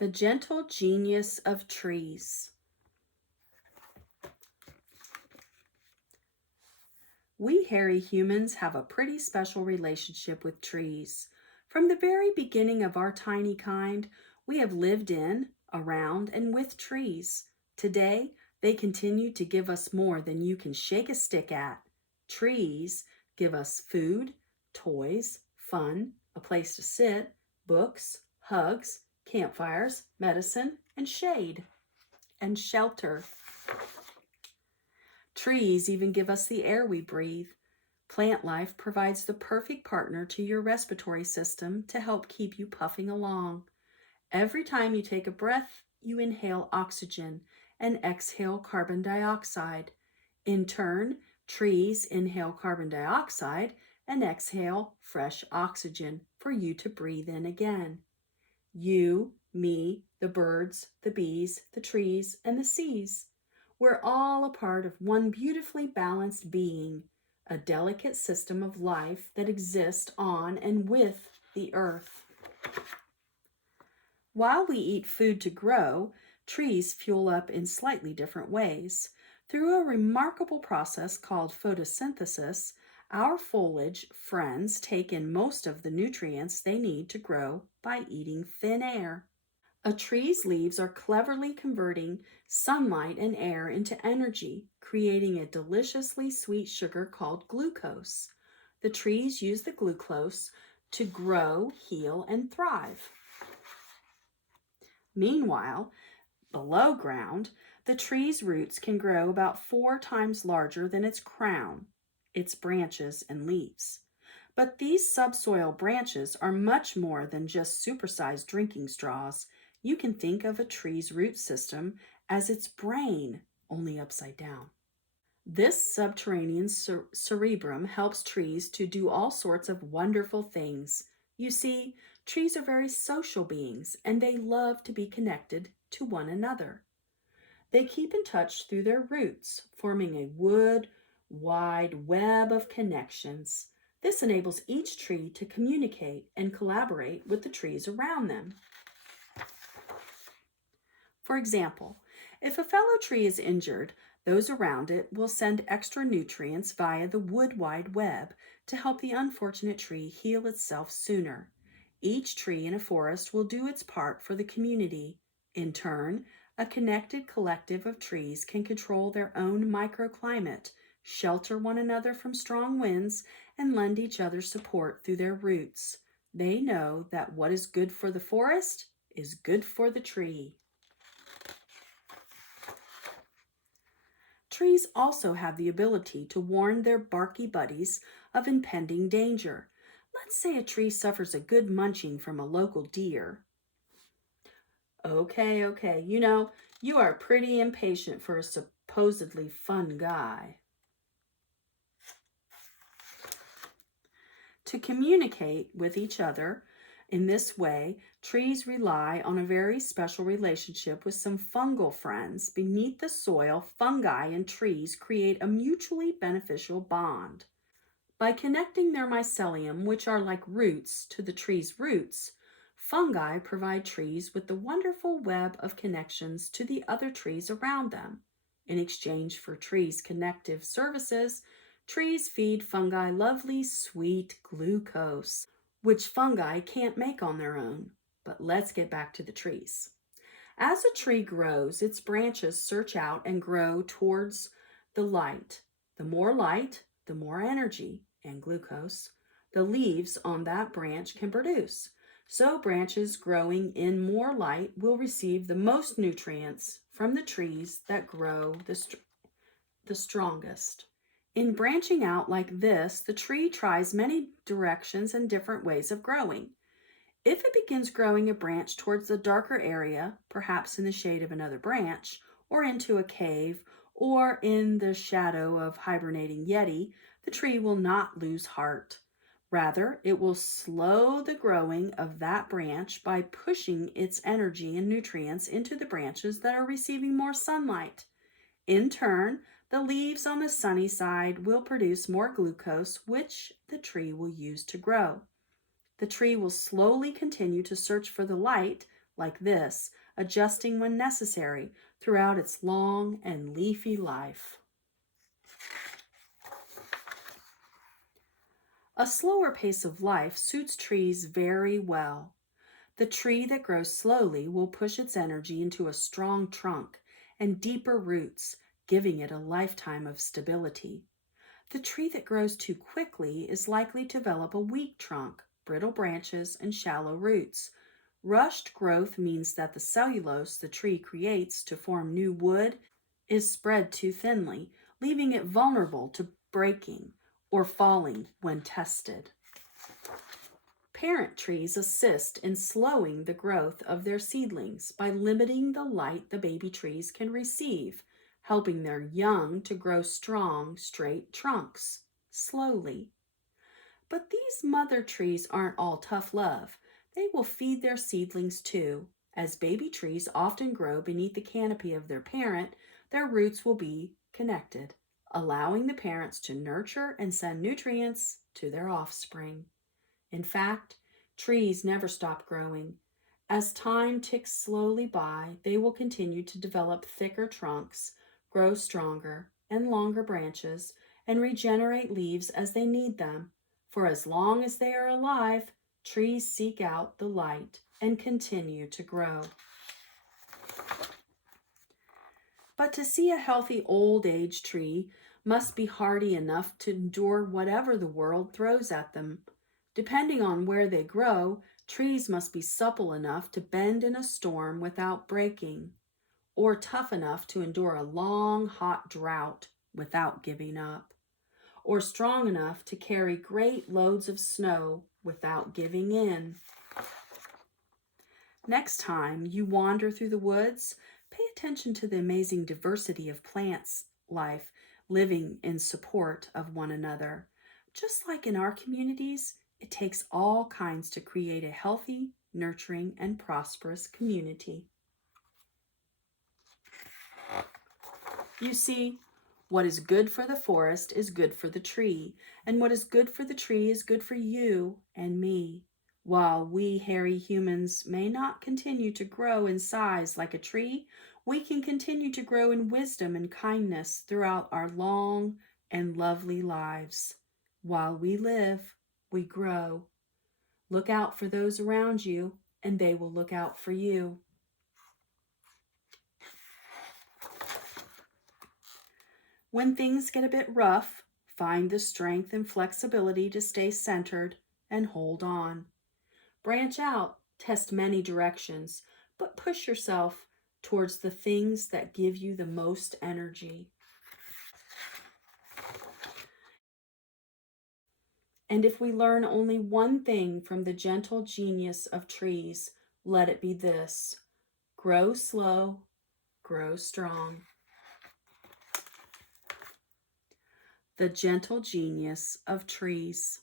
The gentle genius of trees. We hairy humans have a pretty special relationship with trees. From the very beginning of our tiny kind, we have lived in, around, and with trees. Today, they continue to give us more than you can shake a stick at. Trees give us food, toys, fun, a place to sit, books, hugs, campfires, medicine, and shade, and shelter. Trees even give us the air we breathe. Plant life provides the perfect partner to your respiratory system to help keep you puffing along. Every time you take a breath, you inhale oxygen and exhale carbon dioxide. In turn, trees inhale carbon dioxide and exhale fresh oxygen for you to breathe in again. You, me, the birds, the bees, the trees, and the seas. We're all a part of one beautifully balanced being, a delicate system of life that exists on and with the earth. While we eat food to grow, trees fuel up in slightly different ways. Through a remarkable process called photosynthesis, our foliage friends take in most of the nutrients they need to grow by eating thin air. A tree's leaves are cleverly converting sunlight and air into energy, creating a deliciously sweet sugar called glucose. The trees use the glucose to grow, heal, and thrive. Meanwhile, below ground, the tree's roots can grow about 4 times larger than its crown, its branches and leaves. But these subsoil branches are much more than just supersized drinking straws. You can think of a tree's root system as its brain, only upside down. This subterranean cerebrum helps trees to do all sorts of wonderful things. You see, trees are very social beings, and they love to be connected to one another. They keep in touch through their roots, forming a wide web of connections. This enables each tree to communicate and collaborate with the trees around them. For example, if a fellow tree is injured, those around it will send extra nutrients via the wood wide web to help the unfortunate tree heal itself sooner. Each tree in a forest will do its part for the community. In turn, a connected collective of trees can control their own microclimate, shelter one another from strong winds, and lend each other support through their roots. They know that what is good for the forest is good for the tree. Trees also have the ability to warn their barky buddies of impending danger. Let's say a tree suffers a good munching from a local deer. Okay, you are pretty impatient for a supposedly fun guy. To communicate with each other in this way, trees rely on a very special relationship with some fungal friends. Beneath the soil, fungi and trees create a mutually beneficial bond. By connecting their mycelium, which are like roots, to the tree's roots, fungi provide trees with the wonderful web of connections to the other trees around them. In exchange for trees' connective services, trees feed fungi lovely, sweet glucose, which fungi can't make on their own. But let's get back to the trees. As a tree grows, its branches search out and grow towards the light. The more energy and glucose the leaves on that branch can produce. So branches growing in more light will receive the most nutrients from the trees that grow the strongest. In branching out like this, the tree tries many directions and different ways of growing. If it begins growing a branch towards the darker area, perhaps in the shade of another branch, or into a cave, or in the shadow of hibernating yeti, the tree will not lose heart. Rather, it will slow the growing of that branch by pushing its energy and nutrients into the branches that are receiving more sunlight. In turn, the leaves on the sunny side will produce more glucose, which the tree will use to grow. The tree will slowly continue to search for the light, like this, adjusting when necessary throughout its long and leafy life. A slower pace of life suits trees very well. The tree that grows slowly will push its energy into a strong trunk and deeper roots, giving it a lifetime of stability. The tree that grows too quickly is likely to develop a weak trunk, brittle branches, and shallow roots. Rushed growth means that the cellulose the tree creates to form new wood is spread too thinly, leaving it vulnerable to breaking or falling when tested. Parent trees assist in slowing the growth of their seedlings by limiting the light the baby trees can receive, helping their young to grow strong, straight trunks, slowly. But these mother trees aren't all tough love. They will feed their seedlings too. As baby trees often grow beneath the canopy of their parent, their roots will be connected, allowing the parents to nurture and send nutrients to their offspring. In fact, trees never stop growing. As time ticks slowly by, they will continue to develop thicker trunks, grow stronger and longer branches, and regenerate leaves as they need them. For as long as they are alive, trees seek out the light and continue to grow. But to see a healthy old age tree must be hardy enough to endure whatever the world throws at them. Depending on where they grow, trees must be supple enough to bend in a storm without breaking, or tough enough to endure a long, hot drought without giving up, or strong enough to carry great loads of snow without giving in. Next time you wander through the woods, pay attention to the amazing diversity of plants life living in support of one another. Just like in our communities, it takes all kinds to create a healthy, nurturing, and prosperous community. You see, what is good for the forest is good for the tree, and what is good for the tree is good for you and me. While we hairy humans may not continue to grow in size like a tree, we can continue to grow in wisdom and kindness throughout our long and lovely lives. While we live, we grow. Look out for those around you, and they will look out for you. When things get a bit rough, find the strength and flexibility to stay centered and hold on. Branch out, test many directions, but push yourself towards the things that give you the most energy. And if we learn only one thing from the gentle genius of trees, let it be this: grow slow, grow strong. The gentle genius of trees.